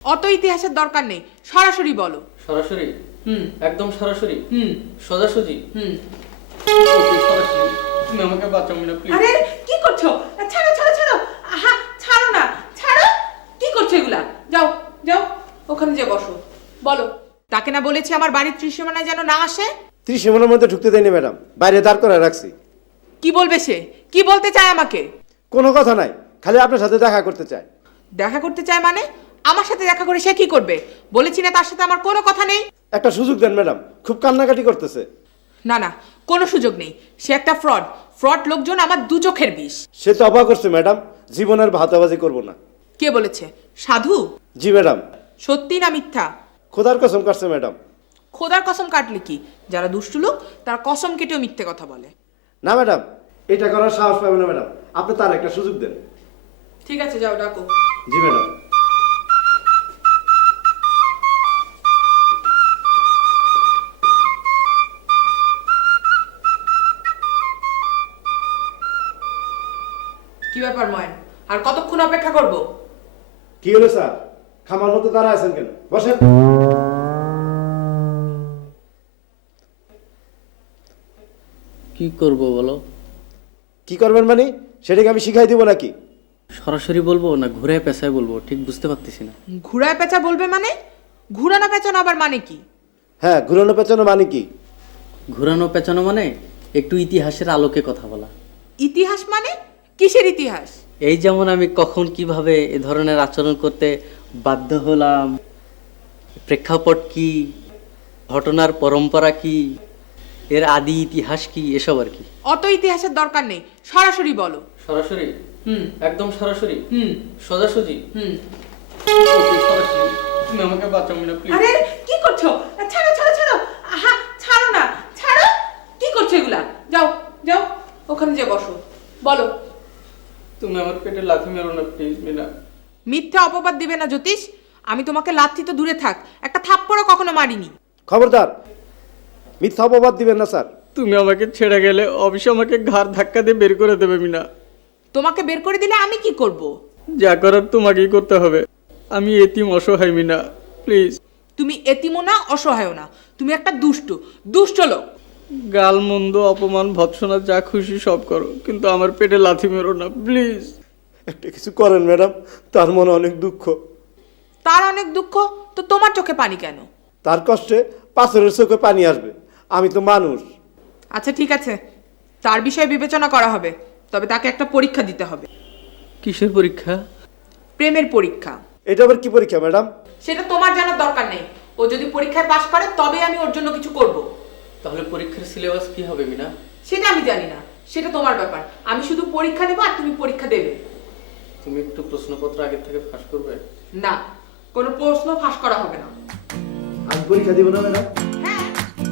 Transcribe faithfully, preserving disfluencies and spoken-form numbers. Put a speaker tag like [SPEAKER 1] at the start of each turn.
[SPEAKER 1] অত ইতিহাসের দরকার নেই, সরাসরি বলো।
[SPEAKER 2] সরাসরি?
[SPEAKER 1] হুম।
[SPEAKER 2] একদম সরাসরি?
[SPEAKER 1] হুম।
[SPEAKER 2] সোজাসুজি?
[SPEAKER 1] হুম।
[SPEAKER 2] সরাসরি। তুমি আমাকে বাঁচাও মিনা প্লিজ।
[SPEAKER 1] আরে কি করছো? ছাড়ো ছাড়ো ছাড়ো, আহা ছাড়ো না, ছাড়ো। কি করছো এগুলা? যাও যাও, ওখানে যে বসো, বলো। তাকে না বলেছি আমার বাড়ির ত্রিসীমানায় যেন না আসে?
[SPEAKER 3] ত্রিসীমানার মধ্যে ঢুকতে দেয়নি ম্যাডাম, বাইরে দাঁড় করে রাখছি।
[SPEAKER 1] কি বলবে সে? কি বলতে চায় আমাকে?
[SPEAKER 3] কোনো কথা নাই, খালি আপনার সাথে দেখা করতে চায়।
[SPEAKER 1] দেখা করতে চায় মানে? আমার সাথে দেখা করে সে কি করবে? বলেছি না তার সাথে আমার কোনো কথা নেই।
[SPEAKER 3] একটা সুযোগ দেন ম্যাডাম, খুব কান্নাকাটি করতেছে।
[SPEAKER 1] না না, কোনো সুযোগ নেই। সে একটা ফ্রড। ফ্রড লোকজন আমার দু চোখের বিষ।
[SPEAKER 3] সে তো অবাক করছে ম্যাডাম, জীবনের ভাতাবাজি করব না।
[SPEAKER 1] কে বলেছে? সাধু?
[SPEAKER 3] জি ম্যাডাম।
[SPEAKER 1] সত্যি না মিথ্যা?
[SPEAKER 3] খোদার কসম কাটছে ম্যাডাম।
[SPEAKER 1] খোদার কসম কাটলে কি? যারা দুষ্টু লোক তারা কসম কেটেও মিথ্যে কথা বলে।
[SPEAKER 3] না ম্যাডাম, এটা করার সাহস পাবে না ম্যাডাম, আপনি তার একটা সুযোগ দেন।
[SPEAKER 1] ঠিক আছে, যাও ডাকো।
[SPEAKER 3] জি ম্যাডাম।
[SPEAKER 1] কি ব্যাপার ময়ন, আর কতক্ষণ অপেক্ষা করব?
[SPEAKER 3] কি হলো স্যার, খামার মতো দাঁড়া আছেন কেন? বসেন।
[SPEAKER 2] কি করব বলো?
[SPEAKER 3] কি করবেন মানে? সেটাকে আমি শিখাই দিব নাকি?
[SPEAKER 2] সরাসরি বলবো না ঘুরে পেছায় বলবো ঠিক বুঝতে পারতেছি না।
[SPEAKER 1] ঘুরায় পেঁচা বলবে মানে? ঘুরানো পেঁচানো আবার মানে কি?
[SPEAKER 3] হ্যাঁ, ঘুরানো পেঁচানো মানে কি?
[SPEAKER 2] ঘুরানো পেঁচানো মানে একটু ইতিহাসের আলোকে কথা বলা।
[SPEAKER 1] ইতিহাস মানে? কিসের ইতিহাস?
[SPEAKER 2] এই যেমন আমি কখন কিভাবে এ ধরনের আচরণ করতে বাধ্য হলাম, প্রেক্ষাপট কি, ঘটনার পরম্পরা কি, এর আদি ইতিহাস কি, এসব আর কি।
[SPEAKER 1] অত ইতিহাসের দরকার নেই, সরাসরি বলো।
[SPEAKER 2] সরাসরি?
[SPEAKER 1] হুম।
[SPEAKER 2] একদম সরাসরি?
[SPEAKER 1] হুম।
[SPEAKER 2] সোজাসুজি?
[SPEAKER 1] হুম।
[SPEAKER 2] সরাসরি। তুমি আমাকে বাঁচাও মিনা প্লিজ।
[SPEAKER 1] আরে কি করছো? ছাড়ো ছাড়ো ছাড়ো, আহা ছাড়ো না, ছাড়ো। কি করছো এগুলা? যাও যাও, ওখানে যে বসো, বলো।
[SPEAKER 2] তুমি আমার পেটে লাথি মেরো না প্লিজ মিনা।
[SPEAKER 1] মিথ্যা অপবাদ দিবে না জ্যোতিষ। আমি তোমাকে লাথি তো দূরে থাক, একটা থাপ্পড়ও কখনো মারিনি।
[SPEAKER 3] খবরদার, মিথ্যা অপবাদ দিবেন না স্যার।
[SPEAKER 2] তুমি আমাকে ছেড়ে গেলে অবশ্য আমাকে ঘাড় ধাক্কা দিয়ে বের করে দেবে মিনা।
[SPEAKER 1] তোমাকে বের করে দিলে আমি কি করব?
[SPEAKER 2] যা করার তোমাকেই করতে হবে। আমি এতিম অসহায় মিনা, প্লিজ।
[SPEAKER 1] তুমি এতিমও না, অসহায়ও না, তুমি একটা দুষ্টু দুষ্ট লোক।
[SPEAKER 2] গাল মন্দ অপমান ভৎসনা যা খুশি সব করো, কিন্তু আমার পেটে লাথি মেরো না প্লিজ।
[SPEAKER 3] একটা কিছু করেন ম্যাডাম, তার মনে অনেক দুঃখ।
[SPEAKER 1] তার অনেক দুঃখ তো তোমার চোখে পানি কেন?
[SPEAKER 3] তার কষ্টে পাথরের চোখে পানি আসবে, আমি তো মানুষ।
[SPEAKER 1] আচ্ছা ঠিক আছে, তার বিষয়ে বিবেচনা করা হবে, তবে তাকে একটা পরীক্ষা দিতে হবে।
[SPEAKER 2] কিসের পরীক্ষা?
[SPEAKER 1] প্রেমের পরীক্ষা।
[SPEAKER 3] এটা আবার কি পরীক্ষা ম্যাডাম?
[SPEAKER 1] সেটা তোমার জানার দরকার নেই। ও যদি পরীক্ষায় পাশ করে তবে আমি ওর জন্য কিছু করব।
[SPEAKER 2] তাহলে পরীক্ষার সিলেবাস কি হবে মিনা?
[SPEAKER 1] সেটা আমি জানি না, সেটা তোমার ব্যাপার। আমি শুধু পরীক্ষা নেবো আর তুমি পরীক্ষা দেবে।
[SPEAKER 2] তুমি একটু প্রশ্নপত্র আগে থেকে ফাঁস করবে?
[SPEAKER 1] না, কোনো প্রশ্ন ফাঁস করা হবে না।
[SPEAKER 3] আমি পরীক্ষা দিব না ম্যাডাম।